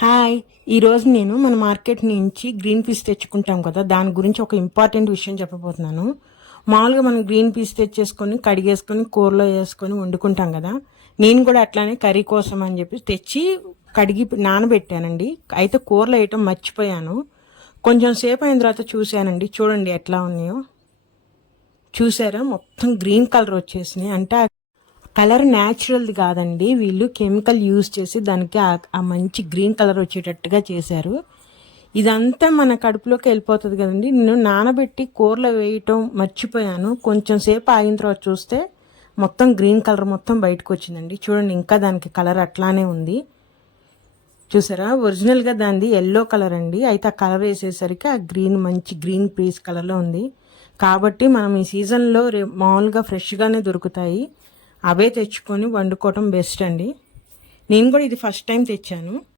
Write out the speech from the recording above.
Hi! ఈరోజు నేను మన మార్కెట్ నుంచి గ్రీన్ పీస్ తెచ్చుకుంటాం కదా! దాని గురించి ఒక ఇంపార్టెంట్ విషయం చెప్పబోతున్నాను. మామూలుగా మనం గ్రీన్ పీస్ తెచ్చేసుకొని, కడిగేసుకొని, కూరలో ఏసుకొని వండుకుంటాం కదా! నేను కూడా అట్లానే కర్రీ కోసం అని చెప్పి తెచ్చి కడిగి నానబెట్టానండి. అయితే కూరలో వేయటం మర్చిపోయాను. కొంచెం సేపు అయిన తర్వాత చూశానండి. చూడండి ఎట్లా ఉన్నాయో. చూసారా? మొత్తం గ్రీన్ కలర్ వచ్చేసినాయి. అంటే కలర్ న్యాచురల్ది కాదండి, వీళ్ళు కెమికల్ యూజ్ చేసి దానికి ఆ మంచి గ్రీన్ కలర్ వచ్చేటట్టుగా చేశారు. ఇదంతా మన కడుపులోకి వెళ్ళిపోతుంది కదండి. నేను నానబెట్టి కూరలో వేయటం మర్చిపోయాను. కొంచెం సేపు ఆగిన తర్వాత చూస్తే మొత్తం గ్రీన్ కలర్ మొత్తం బయటకు వచ్చిందండి. చూడండి, ఇంకా దానికి కలర్ అట్లానే ఉంది. చూసారా? ఒరిజినల్గా దానిది ఎల్లో కలర్ అండి. అయితే ఆ కలర్ వేసేసరికి ఆ గ్రీన్ మంచి గ్రీన్ పీస్ కలర్లో ఉంది. కాబట్టి మనం ఈ సీజన్లో మామూలుగా ఫ్రెష్గానే దొరుకుతాయి. అవే తెచ్చుకొని వండుకోవటం బెస్ట్ అండి. నేను కూడా ఇది ఫస్ట్ టైం తెచ్చాను.